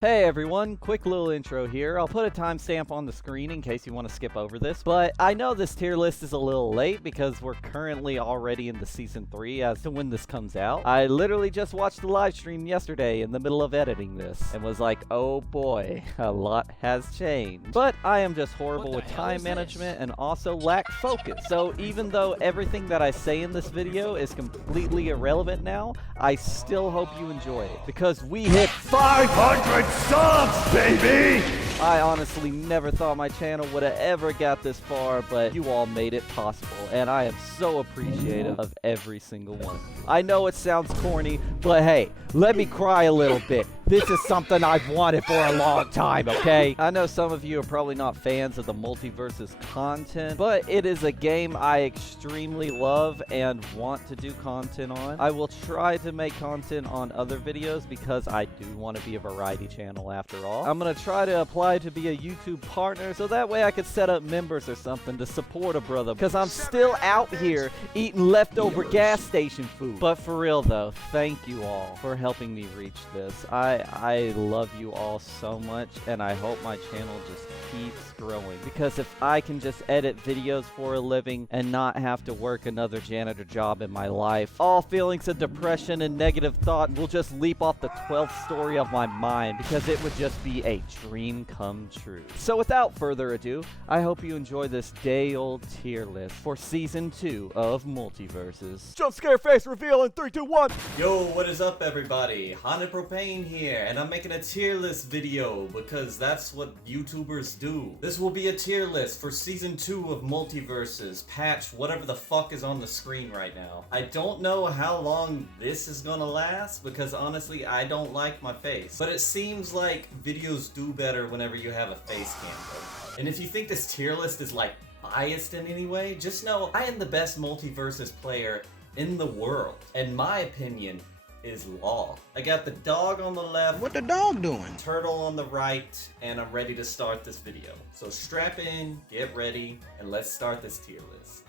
Hey everyone, quick little intro here. I'll put a timestamp on the screen in case you want to skip over this, but I know this tier list is a little late because we're currently already into Season 3 as to when this comes out. I literally just watched the live stream yesterday in the middle of editing this and was like, oh boy, a lot has changed. But I am just horrible with time management and also lack focus. So even though everything that I say in this video is completely irrelevant now, I still hope you enjoy it because we hit 500 subs, baby! I honestly never thought my channel would have ever got this far, but you all made it possible, and I am so appreciative of every single one of you. I know it sounds corny, but hey, let me cry a little bit. This is something I've wanted for a long time, okay? I know some of you are probably not fans of the Multiversus content, but it is a game I extremely love and want to do content on. I will try to make content on other videos because I do want to be a variety channel after all. I'm gonna try to apply to be a YouTube partner so that way I could set up members or something to support a brother because I'm still out here eating leftover gas station food. But for real though, thank you all for helping me reach this. I love you all so much, and I hope my channel just keeps growing, because if I can just edit videos for a living and not have to work another janitor job in my life, all feelings of depression and negative thought will just leap off the 12th story of my mind, because it would just be a dream come true. So without further ado, I hope you enjoy this day-old tier list for Season 2 of Multiversus. Jump scare face reveal in 3, 2, 1! Yo, what is up everybody? Haunted Propane here, and I'm making a tier list video because that's what YouTubers do. This will be a tier list for Season 2 of Multiversus, patch whatever the fuck is on the screen right now. I don't know how long this is gonna last because honestly I don't like my face. But it seems like videos do better whenever you have a face cam. And if you think this tier list is like biased in any way, just know I am the best Multiversus player in the world. And my opinion is law. I got the dog on the left. What the dog doing? Turtle on the right, and I'm ready to start this video. So strap in, get ready, and let's start this tier list.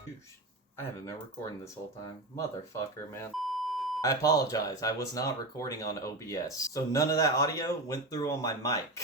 I haven't been recording this whole time. Motherfucker, man. I apologize, I was not recording on OBS. So none of that audio went through on my mic.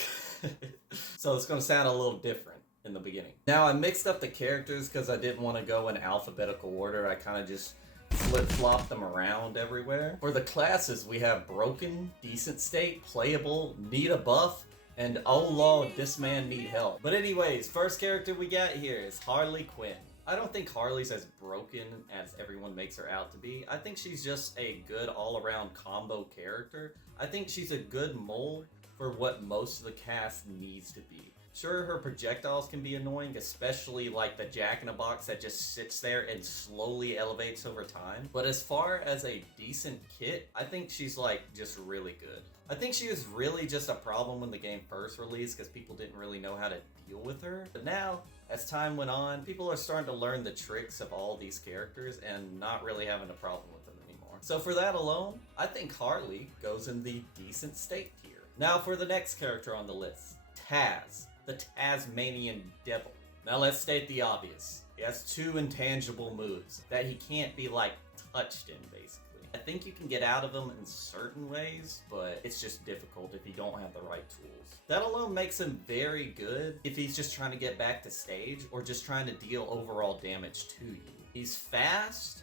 So it's gonna sound a little different in the beginning. Now I mixed up the characters because I didn't want to go in alphabetical order. I kind of just flip-flop them around everywhere. For the classes, we have broken, decent state, playable, need a buff, and oh lord, this man need help. But anyways, first character we got here is Harley Quinn. I don't think Harley's as broken as everyone makes her out to be. I think she's just a good all-around combo character. I think she's a good mold for what most of the cast needs to be. Sure, her projectiles can be annoying, especially like the jack-in-a-box that just sits there and slowly elevates over time. But as far as a decent kit, I think she's like just really good. I think she was really just a problem when the game first released because people didn't really know how to deal with her. But now, as time went on, people are starting to learn the tricks of all these characters and not really having a problem with them anymore. So for that alone, I think Harley goes in the decent state tier. Now for the next character on the list, Taz. The Tasmanian Devil. Now let's state the obvious. He has two intangible moves that he can't be like touched in basically. I think you can get out of them in certain ways, but it's just difficult if you don't have the right tools. That alone makes him very good if he's just trying to get back to stage or just trying to deal overall damage to you. He's fast,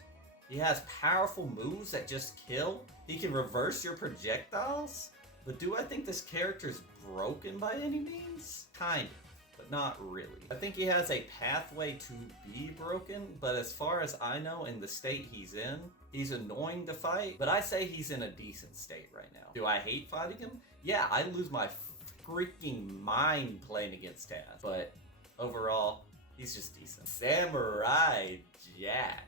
he has powerful moves that just kill, he can reverse your projectiles. But do I think this character's broken by any means? Kind of, but not really. I think he has a pathway to be broken, but as far as I know, in the state he's in, he's annoying to fight, but I say he's in a decent state right now. Do I hate fighting him? Yeah, I lose my freaking mind playing against Taz, but overall, he's just decent. Samurai Jack.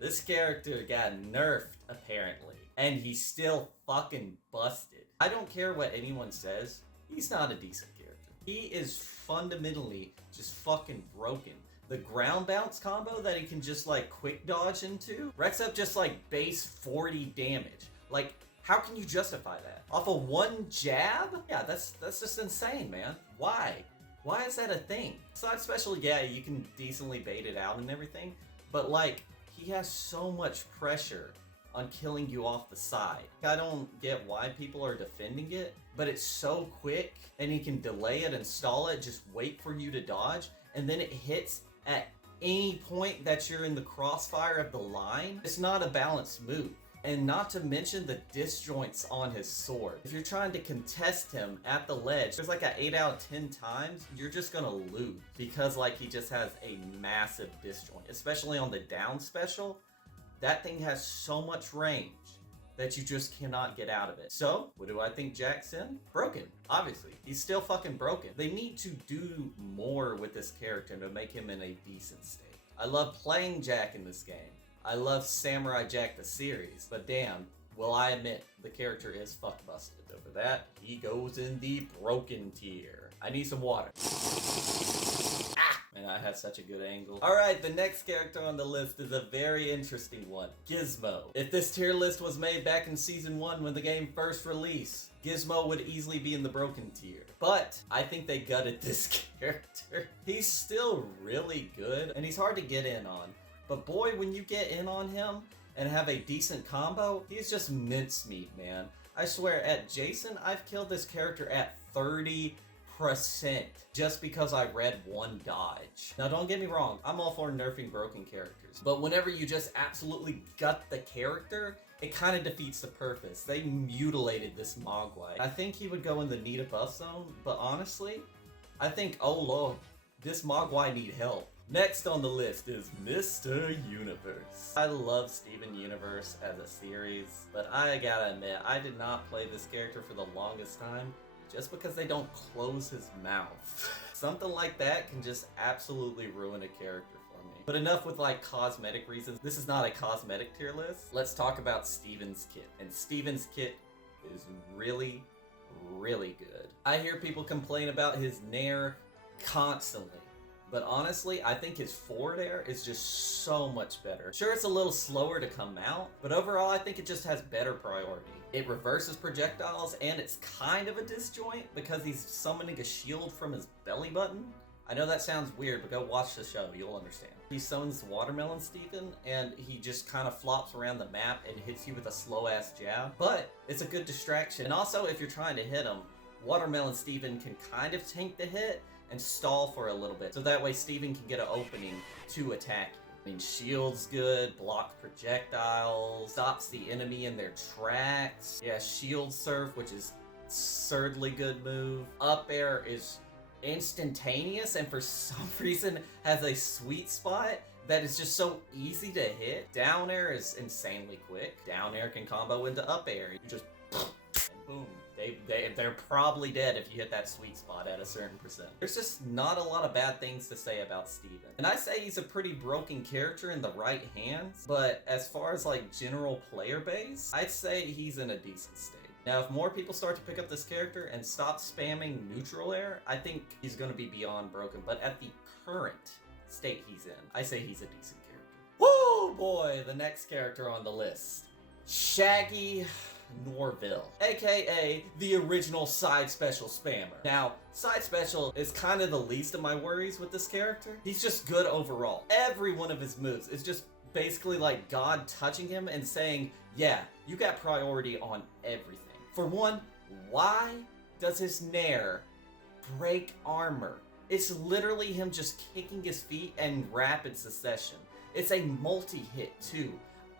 This character got nerfed, apparently, and he's still fucking busted. I don't care what anyone says, he's not a decent character. He is fundamentally just fucking broken. The ground bounce combo that he can just like quick dodge into racks up just like base 40 damage. Like, how can you justify that? Off of one jab? Yeah, that's just insane, man. Why? Why is that a thing? Side special, yeah, you can decently bait it out and everything, but like, he has so much pressure on killing you off the side. I don't get why people are defending it, but it's so quick and he can delay it and stall it, just wait for you to dodge, and then it hits at any point that you're in the crossfire of the line. It's not a balanced move. And not to mention the disjoints on his sword. If you're trying to contest him at the ledge, there's like an 8 out of 10 times, you're just gonna lose. Because like he just has a massive disjoint, especially on the down special. That thing has so much range that you just cannot get out of it. So, what do I think Jack's in? Broken, obviously. He's still fucking broken. They need to do more with this character to make him in a decent state. I love playing Jack in this game. I love Samurai Jack the series, but damn, will I admit, the character is fuck busted. So for that, he goes in the broken tier. I need some water. Man, I have such a good angle. Alright, the next character on the list is a very interesting one. Gizmo. If this tier list was made back in Season 1 when the game first released, Gizmo would easily be in the broken tier. But I think they gutted this character. He's still really good, and he's hard to get in on. But boy, when you get in on him and have a decent combo, he's just mincemeat, man. I swear, at Jason, I've killed this character at 30% just because I read one dodge. Now, don't get me wrong, I'm all for nerfing broken characters. But whenever you just absolutely gut the character, it kind of defeats the purpose. They mutilated this Mogwai. I think he would go in the need a buff zone, but honestly, I think, oh lord, this Mogwai need help. Next on the list is Mr. Universe. I love Steven Universe as a series, but I gotta admit, I did not play this character for the longest time just because they don't close his mouth. Something like that can just absolutely ruin a character for me. But enough with like cosmetic reasons. This is not a cosmetic tier list. Let's talk about Steven's kit. And Steven's kit is really, really good. I hear people complain about his nair constantly. But honestly, I think his forward air is just so much better. Sure, it's a little slower to come out, but overall I think it just has better priority. It reverses projectiles, and it's kind of a disjoint because he's summoning a shield from his belly button. I know that sounds weird, but go watch the show, you'll understand. He summons Watermelon Steven, and he just kind of flops around the map and hits you with a slow-ass jab. But it's a good distraction. And also, if you're trying to hit him, Watermelon Steven can kind of tank the hit and stall for a little bit, so that way Steven can get an opening to attack you. I mean, shield's good, blocks projectiles, stops the enemy in their tracks. Yeah, shield surf, which is absurdly good move. Up air is instantaneous and for some reason has a sweet spot that is just so easy to hit. Down air is insanely quick. Down air can combo into up air. You just and boom. They're probably dead if you hit that sweet spot at a certain percent. There's just not a lot of bad things to say about Steven. And I say he's a pretty broken character in the right hands, but as far as like general player base, I'd say he's in a decent state. Now, if more people start to pick up this character and stop spamming neutral air, I think he's going to be beyond broken. But at the current state he's in, I say he's a decent character. Woo boy, the next character on the list. Shaggy Norville, aka the original side special spammer. Now, side special is kind of the least of my worries with this character. He's just good overall. Every one of his moves is just basically like God touching him and saying, yeah, you got priority on everything. For one, why does his nair break armor? It's literally him just kicking his feet in rapid succession. It's a multi-hit too.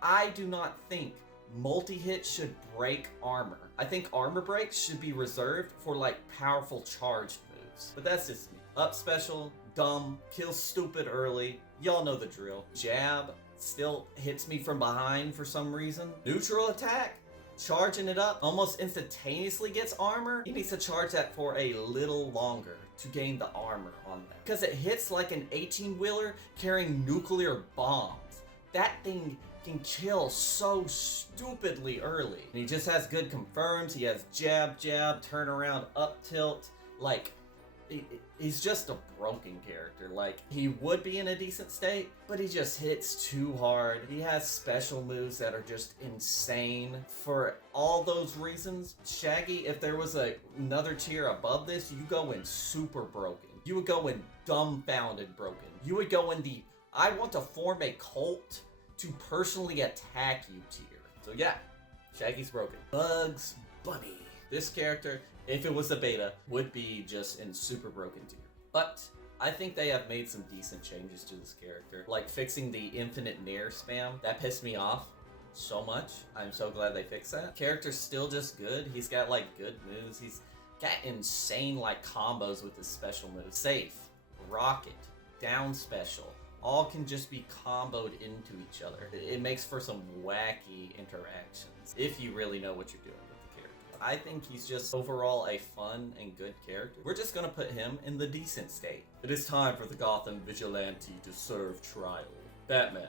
I do not think multi-hit should break armor. I think armor breaks should be reserved for like powerful charged moves. But that's just me. Up special, dumb, kills stupid early. Y'all know the drill. Jab still hits me from behind for some reason. Neutral attack, charging it up, almost instantaneously gets armor. He needs to charge that for a little longer to gain the armor on that. Because it hits like an 18-wheeler carrying nuclear bombs. That thing can kill so stupidly early. And he just has good confirms. He has jab, turn around, up tilt. Like, he's just a broken character. Like, he would be in a decent state, but he just hits too hard. He has special moves that are just insane. For all those reasons, Shaggy, if there was another tier above this, you go in super broken. You would go in dumbfounded broken. You would go in the I want to form a cult to personally attack you tier. So yeah, Shaggy's broken. Bugs Bunny. This character, if it was a beta, would be just in super broken tier. But I think they have made some decent changes to this character. Like fixing the infinite nair spam. That pissed me off so much. I'm so glad they fixed that. Character's still just good. He's got like good moves. He's got insane like combos with his special moves. Safe, rocket, down special. All can just be comboed into each other. It makes for some wacky interactions if you really know what you're doing with the character. I think he's just overall a fun and good character. We're just gonna put him in the decent state. It is time for the Gotham Vigilante to serve trial. Batman,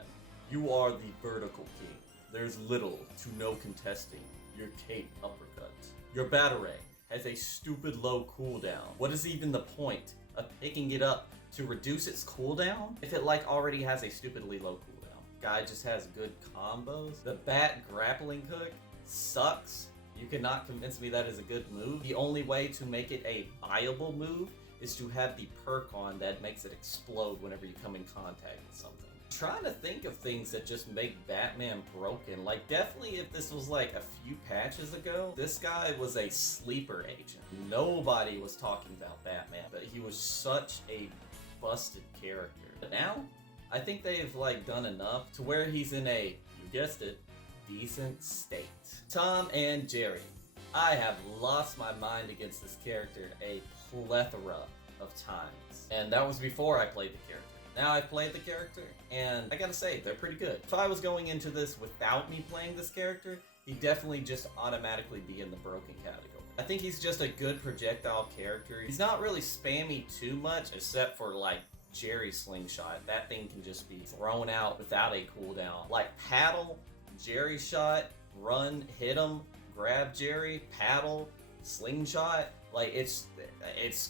you are the vertical king. There's little to no contesting your cape uppercut. Your Batarang has a stupid low cooldown. What is even the point of picking it up to reduce its cooldown if it like already has a stupidly low cooldown? Guy just has good combos. The bat grappling hook sucks. You cannot convince me that is a good move. The only way to make it a viable move is to have the perk on that makes it explode whenever you come in contact with something. I'm trying to think of things that just make Batman broken. Like definitely if this was like a few patches ago, this guy was a sleeper agent. Nobody was talking about Batman, but he was such a busted character. But now, I think they've like done enough to where he's in a, you guessed it, decent state. Tom and Jerry. I have lost my mind against this character a plethora of times. And that was before I played the character. Now I've played the character, and I gotta say, they're pretty good. If I was going into this without me playing this character, he'd definitely just automatically be in the broken category. I think he's just a good projectile character. He's not really spammy too much, except for like Jerry's slingshot. That thing can just be thrown out without a cooldown. Like paddle, Jerry shot, run, hit him, grab Jerry, paddle, slingshot. Like it's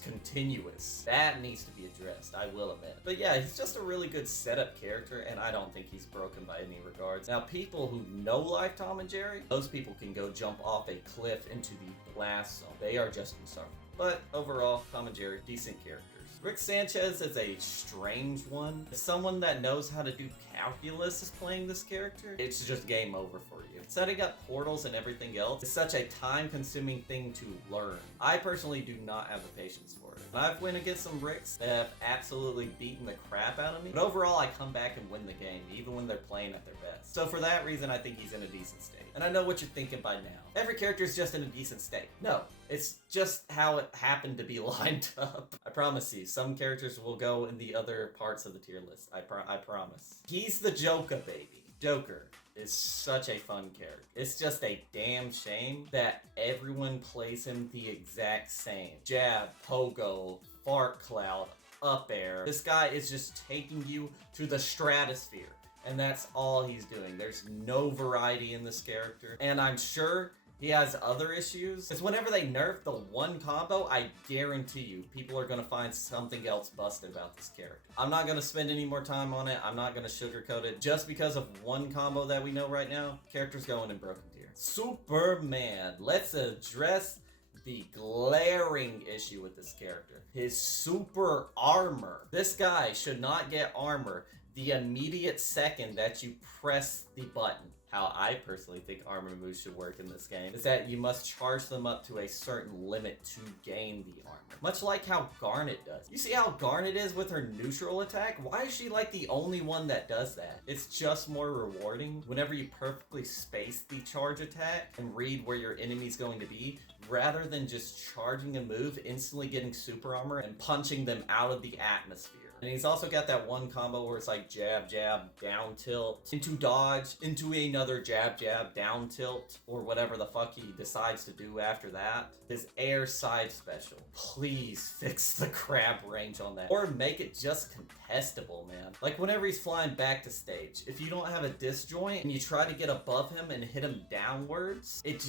continuous. That needs to be addressed, I will admit. But yeah, he's just a really good setup character, and I don't think he's broken by any regards. Now, people who know like Tom and Jerry, those people can go jump off a cliff into the blast zone. They are just insufferable. But overall, Tom and Jerry, decent characters. Rick Sanchez is a strange one. As someone that knows how to do calculus is playing this character, it's just game over for you. Setting up portals and everything else is such a time-consuming thing to learn. I personally do not have the patience for it. I've went against some Ricks that have absolutely beaten the crap out of me, but overall I come back and win the game, even when they're playing at their best. So for that reason, I think he's in a decent state. And I know what you're thinking by now. Every character is just in a decent state. No, it's just how it happened to be lined up. I promise you, some characters will go in the other parts of the tier list. I promise. He's the Joker, baby. Joker is such a fun character. It's just a damn shame that everyone plays him the exact same. Jab, pogo, fart cloud, up air. This guy is just taking you to the stratosphere. And that's all he's doing. There's no variety in this character. And I'm sure he has other issues. Because whenever they nerf the one combo, I guarantee you, people are going to find something else busted about this character. I'm not going to spend any more time on it. I'm not going to sugarcoat it. Just because of one combo that we know right now, character's going in broken tier. Superman. Let's address the glaring issue with this character. His super armor. This guy should not get armor the immediate second that you press the button. How I personally think armor moves should work in this game is that you must charge them up to a certain limit to gain the armor. Much like how Garnet does. You see how Garnet is with her neutral attack? Why is she like the only one that does that? It's just more rewarding whenever you perfectly space the charge attack and read where your enemy's going to be, rather than just charging a move, instantly getting super armor, and punching them out of the atmosphere. And he's also got that one combo where it's like jab, jab, down tilt, into dodge, into another jab, jab, down tilt, or whatever the fuck he decides to do after that. His air side special. Please fix the crab range on that. Or make it just contestable, man. Like whenever he's flying back to stage, if you don't have a disjoint and you try to get above him and hit him downwards, it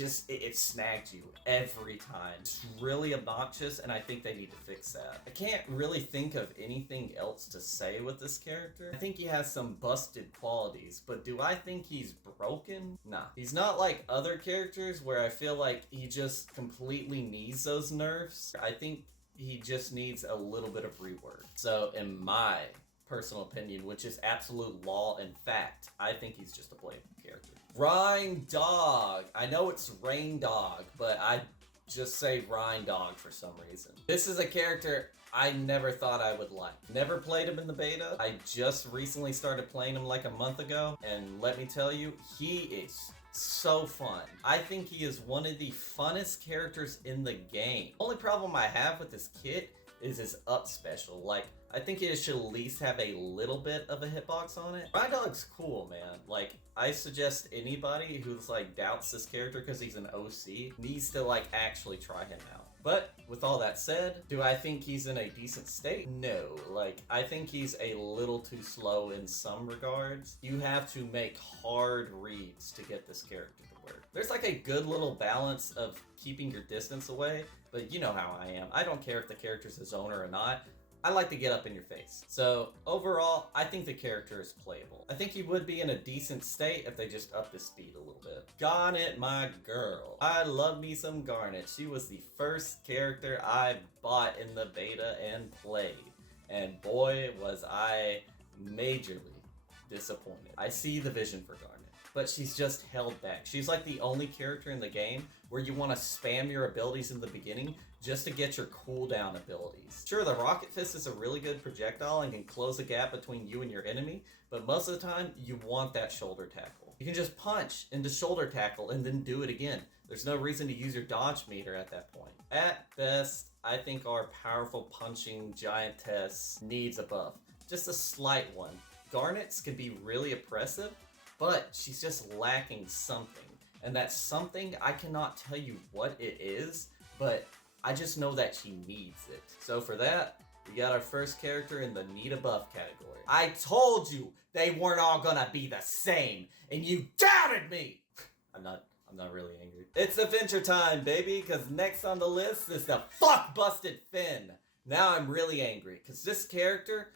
snags you every time. It's really obnoxious, and I think they need to fix that. I can't really think of anything else to say with this character. I think he has some busted qualities, but do I think he's broken? Nah. He's not like other characters where I feel like he just completely needs those nerfs. I think he just needs a little bit of rework. So in my personal opinion, which is absolute law and fact. I think he's just a playable character. Rhine Dog. I know it's Rain Dog, but I just say Rhine Dog for some reason. This is a character I never thought I would like. Never played him in the beta. I just recently started playing him like a month ago, and let me tell you, he is so fun. I think he is one of the funnest characters in the game. Only problem I have with this kit is his up special. Like, I think it should at least have a little bit of a hitbox on it. My dog's cool, man. Like, I suggest anybody who's like doubts this character because he's an OC needs to like actually try him out. But with all that said, do I think he's in a decent state? No. Like, I think he's a little too slow in some regards. You have to make hard reads to get this character to work. There's like a good little balance of keeping your distance away, but you know how I am. I don't care if the character's a zoner or not. I like to get up in your face. So overall, I think the character is playable. I think he would be in a decent state if they just upped his speed a little bit. Garnet, my girl. I love me some Garnet. She was the first character I bought in the beta and played. And boy, was I majorly disappointed. I see the vision for Garnet, but she's just held back. She's like the only character in the game where you want to spam your abilities in the beginning just to get your cooldown abilities. Sure, the Rocket Fist is a really good projectile and can close the gap between you and your enemy, but most of the time, you want that shoulder tackle. You can just punch into shoulder tackle and then do it again. There's no reason to use your dodge meter at that point. At best, I think our powerful punching giantess needs a buff. Just a slight one. Garnets can be really oppressive, but she's just lacking something. And that something, I cannot tell you what it is, but I just know that she needs it. So for that, we got our first character in the need a buff category. I told you they weren't all gonna be the same, and you doubted me! I'm not really angry. It's adventure time, baby, because next on the list is the fuck busted Finn. Now I'm really angry, because this character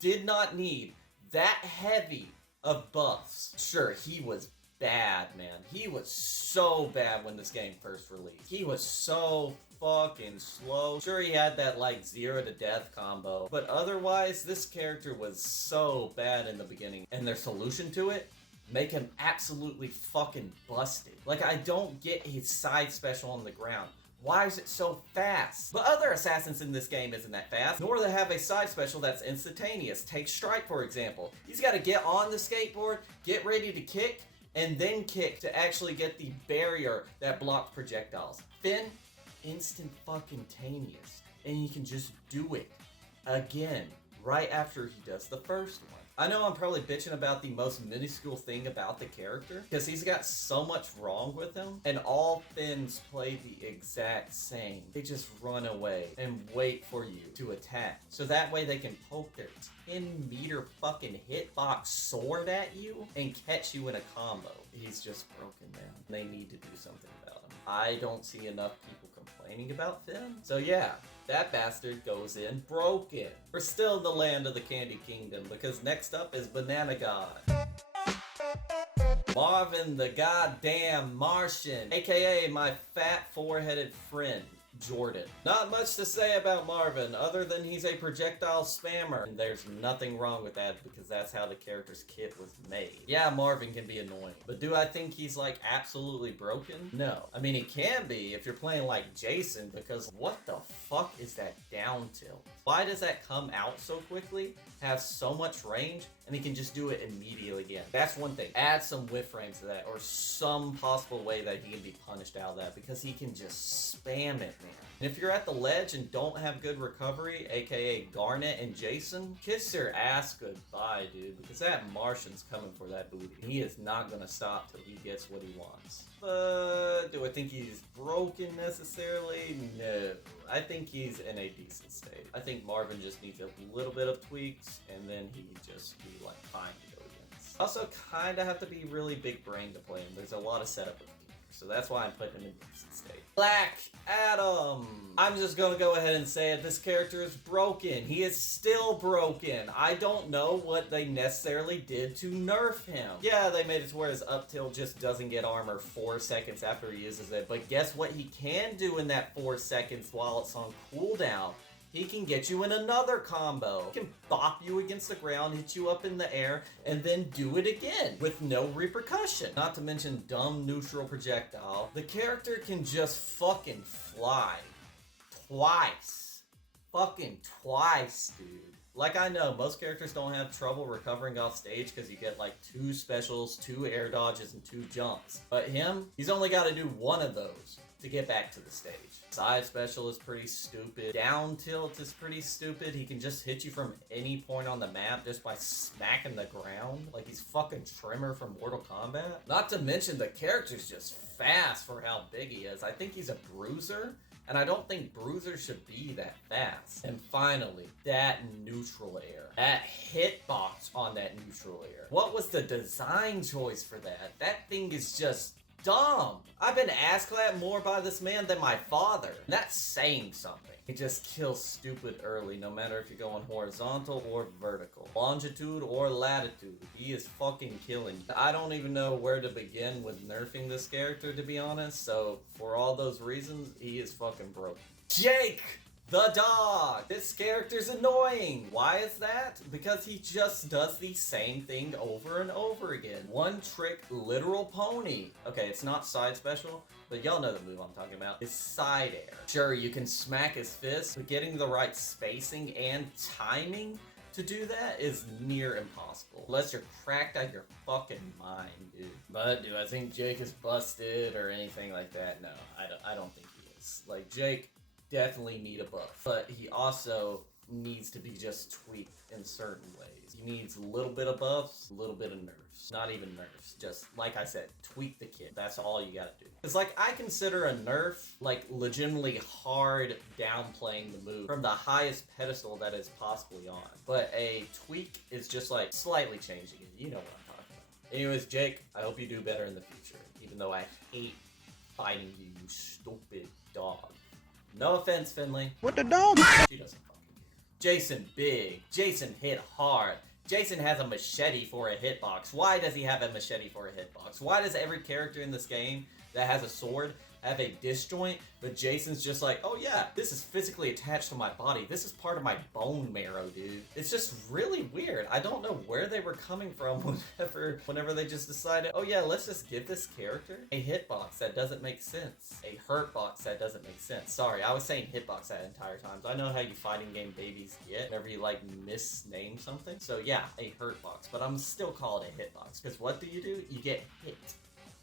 did not need that heavy of buffs. Sure, he was bad, man. He was so bad when this game first released. He was so fucking slow. Sure, he had that like 0 to death combo, but otherwise, this character was so bad in the beginning. And their solution to it? Make him absolutely fucking busted. Like, I don't get his side special on the ground. Why is it so fast? But other assassins in this game isn't that fast, nor they have a side special that's instantaneous. Take Strike, for example. He's got to get on the skateboard, get ready to kick, and then kick to actually get the barrier that blocks projectiles. Finn, instant fucking taneous. And he can just do it again right after he does the first one. I know I'm probably bitching about the most minuscule thing about the character, because he's got so much wrong with him, and all Finns play the exact same. They just run away and wait for you to attack, so that way they can poke their 10-meter fucking hitbox sword at you and catch you in a combo. He's just broken, man. They need to do something about him. I don't see enough people complaining about Finn, so yeah, that bastard goes in broken. We're still in the land of the Candy Kingdom, because next up is Banana God. Marvin the goddamn Martian, aka my fat four-headed friend, Jordan. Not much to say about Marvin, other than he's a projectile spammer, and there's nothing wrong with that because that's how the character's kit was made. Yeah, Marvin can be annoying, but do I think he's like absolutely broken? No. I mean, he can be if you're playing like Jason, because what the fuck is that down tilt? Why does that come out so quickly, have so much range, and he can just do it immediately again? That's one thing. Add some whiff frames to that, or some possible way that he can be punished out of that, because he can just spam it, man. And if you're at the ledge and don't have good recovery, aka Garnet and Jason, kiss your ass goodbye, dude, because that Martian's coming for that booty. He is not gonna stop till he gets what he wants. But do I think he's broken necessarily? No. I think he's in a decent state. I think Marvin just needs a little bit of tweaks, and then he just be like fine to go against. Also, kinda have to be really big brain to play him. There's a lot of setup with him. So that's why I'm putting him in decent state. Black Adam! I'm just gonna go ahead and say it, this character is broken. He is still broken. I don't know what they necessarily did to nerf him. Yeah, they made it to where his up tilt just doesn't get armor 4 seconds after he uses it, but guess what he can do in that 4 seconds while it's on cooldown? he can get you in another combo. He can bop you against the ground, hit you up in the air, and then do it again with no repercussion. Not to mention dumb neutral projectile. The character can just fucking fly. Twice. Fucking twice, dude. Like, I know most characters don't have trouble recovering off stage because you get like 2 specials, 2 air dodges, and 2 jumps. But him, he's only got to do 1 of those to get back to the stage. Side special is pretty stupid. Down tilt is pretty stupid. He can just hit you from any point on the map just by smacking the ground. Like he's fucking Trimmer from Mortal Kombat. Not to mention the character's just fast for how big he is. I think he's a bruiser. And I don't think bruisers should be that fast. And finally, that neutral air. That hitbox on that neutral air. What was the design choice for that? That thing is just dumb. I've been ass clapped more by this man than my father. And that's saying something. He just kills stupid early, no matter if you're going horizontal or vertical, longitude or latitude. He is fucking killing you. I don't even know where to begin with nerfing this character, to be honest. So for all those reasons, he is fucking broken. Jake! The dog! This character's annoying! Why is that? Because he just does the same thing over and over again. One trick literal pony. Okay, it's not side special, but y'all know the move I'm talking about. It's side air. Sure, you can smack his fist, but getting the right spacing and timing to do that is near impossible. Unless you're cracked out your fucking mind, dude. But do I think Jake is busted or anything like that? No, I don't think he is. Like, Jake definitely need a buff, but he also needs to be just tweaked in certain ways. He needs a little bit of buffs, a little bit of nerfs. Not even nerfs, just like I said, tweak the kid. That's all you gotta do. It's like, I consider a nerf like legitimately hard downplaying the move from the highest pedestal that is possibly on. But a tweak is just like slightly changing it. You know what I'm talking about. Anyways, Jake, I hope you do better in the future, even though I hate fighting you, you stupid dog. No offense, Finley. What the dog? She doesn't fucking care. Jason big. Jason hit hard. Jason has a machete for a hitbox. Why does he have a machete for a hitbox? Why does every character in this game that has a sword have a disjoint, but Jason's just like, oh yeah, this is physically attached to my body. This is part of my bone marrow, dude. It's just really weird. I don't know where they were coming from whenever they just decided, oh yeah, let's just give this character a hitbox that doesn't make sense. A hurt box that doesn't make sense. Sorry, I was saying hitbox that entire time. So I know how you fighting game babies get whenever you like misname something. So yeah, a hurt box, but I'm still calling it a hitbox. Because what do? You get hit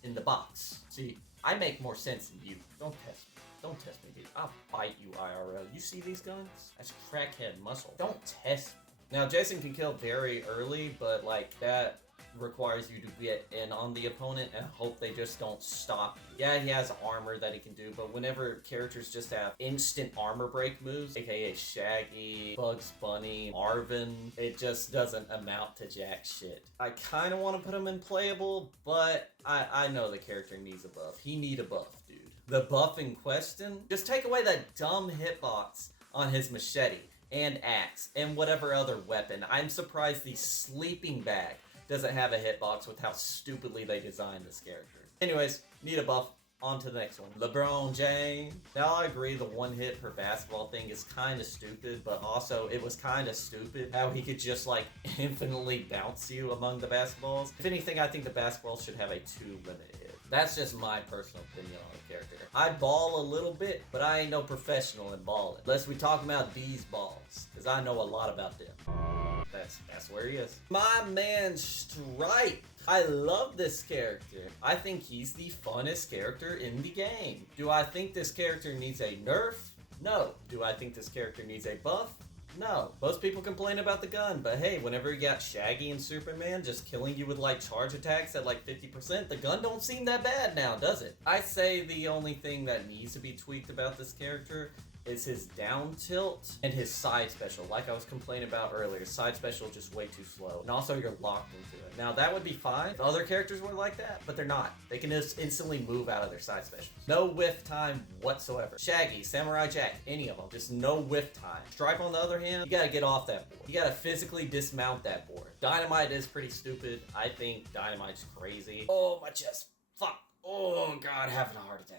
in the box. See, I make more sense than you. Don't test me. Don't test me, dude. I'll bite you, IRL. You see these guns? That's crackhead muscle. Don't test me. Now, Jason can kill very early, but, like, that requires you to get in on the opponent and hope they just don't stop you. Yeah, he has armor that he can do, but whenever characters just have instant armor break moves, aka Shaggy, Bugs Bunny, Marvin, it just doesn't amount to jack shit. I kind of want to put him in playable, but I know the character needs a buff. He need a buff, dude. The buff in question, just take away that dumb hitbox on his machete and axe and whatever other weapon. I'm surprised the sleeping bag doesn't have a hitbox with how stupidly they designed this character. Anyways, need a buff. On to the next one. LeBron James. Now I agree the one hit per basketball thing is kind of stupid, but also it was kind of stupid how he could just like infinitely bounce you among the basketballs. If anything, I think the basketball should have a 2 limit hit. That's just my personal opinion on the character. I ball a little bit, but I ain't no professional in balling. Unless we talk about these balls, because I know a lot about them. That's where he is. My man Stripe. I love this character. I think he's the funnest character in the game. Do I think this character needs a nerf? No. Do I think this character needs a buff? No. Most people complain about the gun, but hey, whenever you got Shaggy and Superman just killing you with like charge attacks at like 50%, the gun don't seem that bad now, does it? I say the only thing that needs to be tweaked about this character is his down tilt and his side special. Like I was complaining about earlier, side special is just way too slow. And also you're locked into it. Now that would be fine if other characters were like that, but they're not. They can just instantly move out of their side specials. No whiff time whatsoever. Shaggy, Samurai Jack, any of them. Just no whiff time. Stripe on the other hand, you gotta get off that board. You gotta physically dismount that board. Dynamite is pretty stupid. I think Dynamite's crazy. Oh, my chest. Fuck. Oh, God, having a heart attack.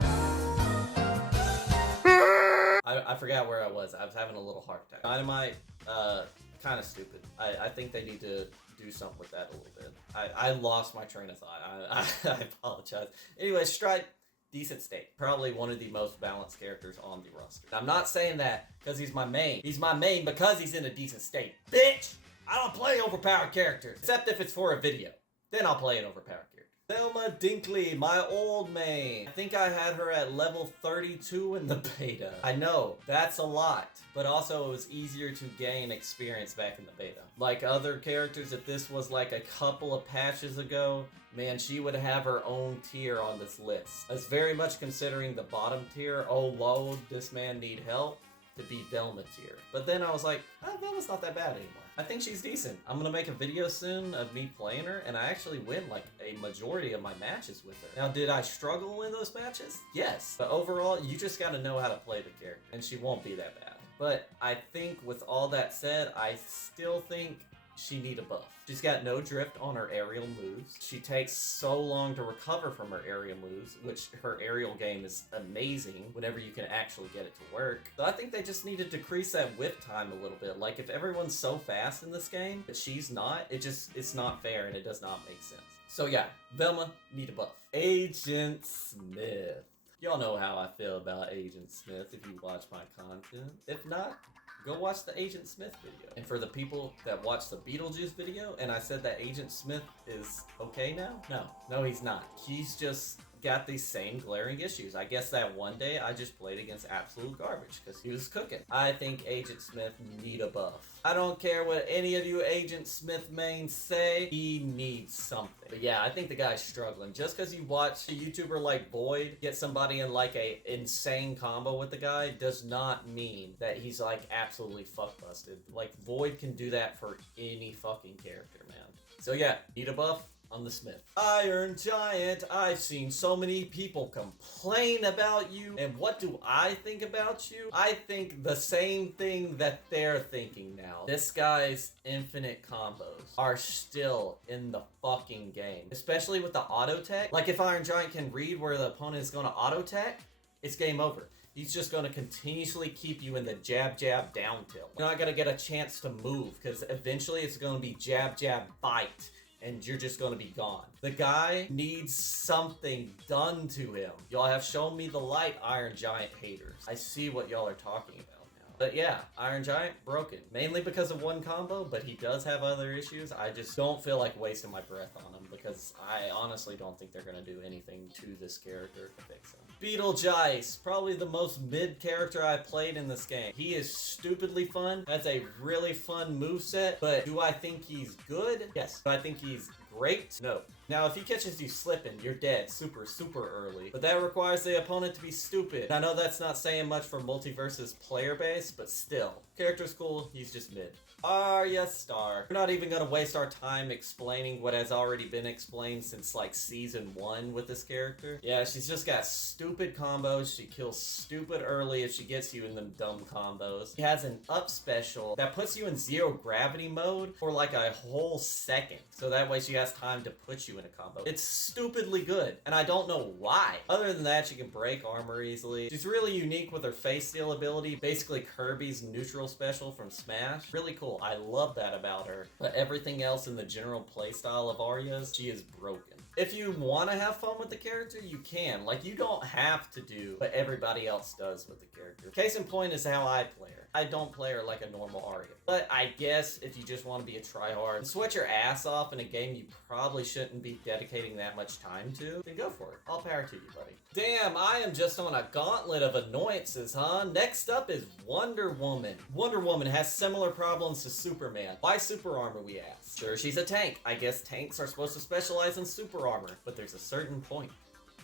I forgot where I was. I was having a little heart attack. Dynamite, kind of stupid. I think they need to do something with that a little bit. I lost my train of thought. I apologize. Anyway, Stripe, decent state. Probably one of the most balanced characters on the roster. I'm not saying that because he's my main. He's my main because he's in a decent state. Bitch! I don't play overpowered characters. Except if it's for a video. Then I'll play an overpowered character. Thelma Dinkley, my old main. I think I had her at level 32 in the beta. I know, that's a lot. But also it was easier to gain experience back in the beta. Like other characters, if this was like a couple of patches ago, man, she would have her own tier on this list. I was very much considering the bottom tier, oh Lord, this man need help, to be Velma tier. But then I was like, Velma's not that bad anymore. I think she's decent. I'm gonna make a video soon of me playing her, and I actually win like a majority of my matches with her. Now, did I struggle in those matches? Yes. But overall, you just gotta know how to play the character, and she won't be that bad. But I think with all that said, I still think she need a buff. She's got no drift on her aerial moves. She takes so long to recover from her aerial moves, which her aerial game is amazing whenever you can actually get it to work. So I think they just need to decrease that whip time a little bit. Like if everyone's so fast in this game, but she's not, it's not fair and it does not make sense. So yeah, Velma, need a buff. Agent Smith. Y'all know how I feel about Agent Smith if you watch my content. If not, go watch the Agent Smith video. And for the people that watched the Beetlejuice video and I said that Agent Smith is okay now? No, he's not. He's just got these same glaring issues. I guess that one day I just played against absolute garbage because he was cooking. I think Agent Smith need a buff. I don't care what any of you Agent Smith mains say, he needs something. But yeah, I think the guy's struggling. Just because you watch a YouTuber like Void get somebody in like a insane combo with the guy does not mean that he's like absolutely fuck busted. Like Void can do that for any fucking character, man. So yeah, need a buff on the Smith. Iron Giant, I've seen so many people complain about you, and what do I think about you? I think the same thing that they're thinking now. This guy's infinite combos are still in the fucking game, especially with the auto tech. Like if Iron Giant can read where the opponent is going to auto tech, it's game over. He's just going to continuously keep you in the jab, jab, down tilt. You're not going to get a chance to move because eventually it's going to be jab, jab, bite. And you're just gonna be gone. The guy needs something done to him. Y'all have shown me the light, Iron Giant haters. I see what y'all are talking about now. But yeah, Iron Giant, broken. Mainly because of one combo, but he does have other issues. I just don't feel like wasting my breath on him because I honestly don't think they're gonna do anything to this character to fix him. Beetle J, probably the most mid character I played in this game. He is stupidly fun, has a really fun moveset, but do I think he's good? Yes. Do I think he's great? No. Now, if he catches you slipping, you're dead super early. But that requires the opponent to be stupid. And I know that's not saying much for Multiversus player base, but still. Character's cool, he's just mid. Arya star. We're not even gonna waste our time explaining what has already been explained since like season 1 with this character. Yeah, she's just got stupid combos. She kills stupid early if she gets you in them dumb combos. She has an up special that puts you in zero gravity mode for like a whole second. So that way she has time to put you in a combo. It's stupidly good, and I don't know why. Other than that, she can break armor easily. She's really unique with her face steal ability, basically Kirby's neutral special from Smash. Really cool. I love that about her. But everything else in the general playstyle of Arya's, she is broken. If you want to have fun with the character, you can. Like, you don't have to do what everybody else does with the character. Case in point is how I play her. I don't play her like a normal Arya. But I guess if you just want to be a tryhard and sweat your ass off in a game you probably shouldn't be dedicating that much time to, then go for it. All power to you, buddy. Damn, I am just on a gauntlet of annoyances, huh? Next up is Wonder Woman. Wonder Woman has similar problems to Superman. Why super armor, we ask? Sure, she's a tank. I guess tanks are supposed to specialize in super armor, but there's a certain point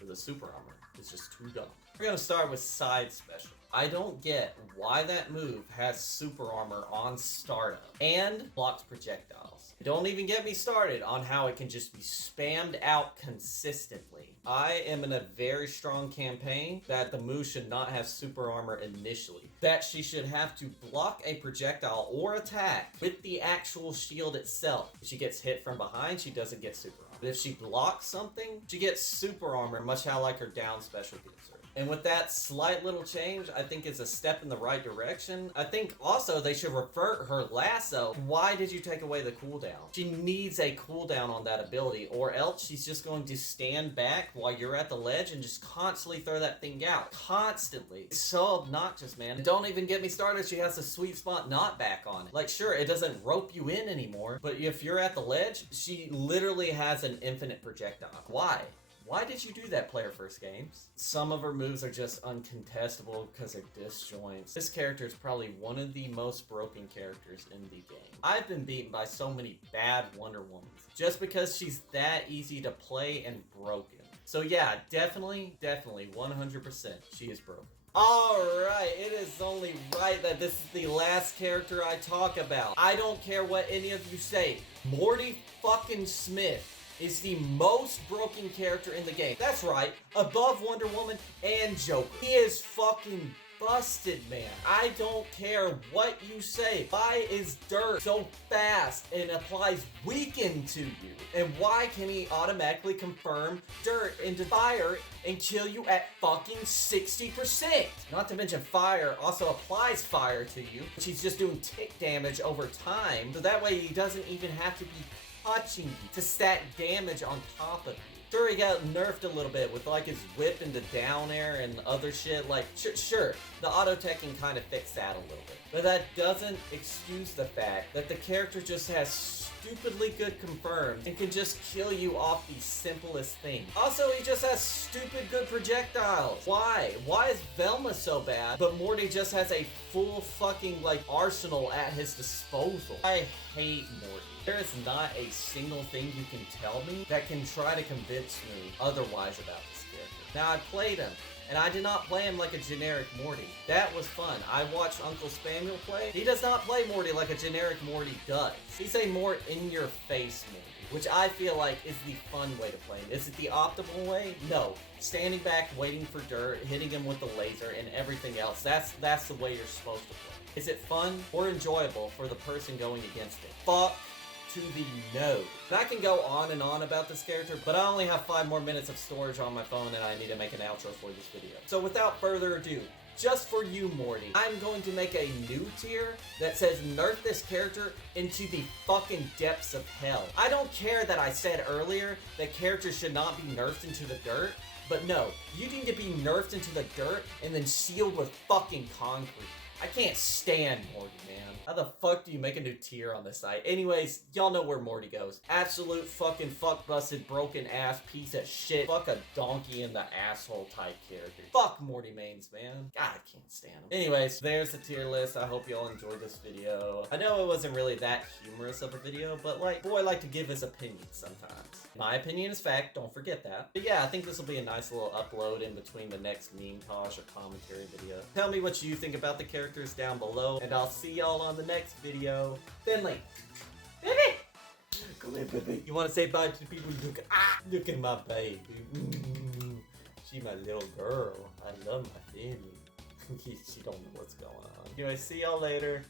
where the super armor is just too dumb. We're gonna start with side special. I don't get why that move has super armor on startup and blocks projectiles. Don't even get me started on how it can just be spammed out consistently. I am in a very strong campaign that the move should not have super armor initially. That she should have to block a projectile or attack with the actual shield itself. If she gets hit from behind, she doesn't get super armor. But if she blocks something, she gets super armor, much how like her down special gives her. And with that slight little change, I think it's a step in the right direction. I think also they should revert her lasso. Why did you take away the cooldown? She needs a cooldown on that ability, or else she's just going to stand back while you're at the ledge and just constantly throw that thing out. Constantly. It's so obnoxious, man. Don't even get me started. She has a sweet spot not back on it. Like, sure, it doesn't rope you in anymore, but if you're at the ledge, she literally has an infinite projectile. Why? Why did you do that, player first games? Some of her moves are just uncontestable because they're disjoints. This character is probably one of the most broken characters in the game. I've been beaten by so many bad Wonder Womans just because she's that easy to play and broken. So yeah, definitely, 100% she is broken. Alright, it is only right that this is the last character I talk about. I don't care what any of you say. Morty fucking Smith is the most broken character in the game. That's right, above Wonder Woman and Joker. He is fucking busted, man. I don't care what you say. Why is Dirt so fast and applies Weaken to you? And why can he automatically confirm Dirt into Fire and kill you at fucking 60%? Not to mention Fire also applies Fire to you, which he's just doing tick damage over time, so that way he doesn't even have to be touching you to stack damage on top of you. Sure, he got nerfed a little bit with like his whip into down air and other shit. Like, sure, the auto tech can kind of fix that a little bit. But that doesn't excuse the fact that the character just has stupidly good confirmed and can just kill you off the simplest thing. Also, he just has stupid good projectiles. Why? Why is Velma so bad, but Morty just has a full fucking like arsenal at his disposal? I hate Morty. There is not a single thing you can tell me that can try to convince me otherwise about this character. Now, I played him, and I did not play him like a generic Morty. That was fun. I watched Uncle Spaniel play. He does not play Morty like a generic Morty does. He's a more in-your-face Morty, which I feel like is the fun way to play him. Is it the optimal way? No. Standing back, waiting for Dirt, hitting him with the laser, and everything else. That's the way you're supposed to play. Is it fun or enjoyable for the person going against it? Fuck to the no. And I can go on and on about this character, but I only have 5 more minutes of storage on my phone and I need to make an outro for this video. So without further ado, just for you, Morty, I'm going to make a new tier that says nerf this character into the fucking depths of hell. I don't care that I said earlier that characters should not be nerfed into the dirt, but no, you need to be nerfed into the dirt and then sealed with fucking concrete. I can't stand Morty, man. How the fuck do you make a new tier on this site? Anyways, y'all know where Morty goes. Absolute fucking fuck-busted, broken-ass piece of shit. Fuck a donkey in the asshole type character. Fuck Morty mains, man. God, I can't stand him. Anyways, there's the tier list. I hope y'all enjoyed this video. I know it wasn't really that humorous of a video, but like, boy, I like to give his opinion sometimes. My opinion is fact, don't forget that. But yeah, I think this will be a nice little upload in between the next meme-tage or commentary video. Tell me what you think about the characters down below, and I'll see y'all on the next video. Finley! Baby! Come here, baby. You want to say bye to the people? Look at my baby. She my little girl. I love my family. She don't know what's going on. Anyway, see y'all later.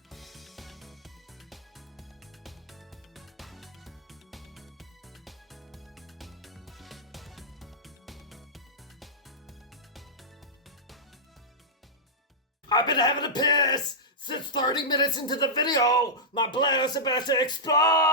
I've been having a piss since 30 minutes into the video. My bladder's about to explode.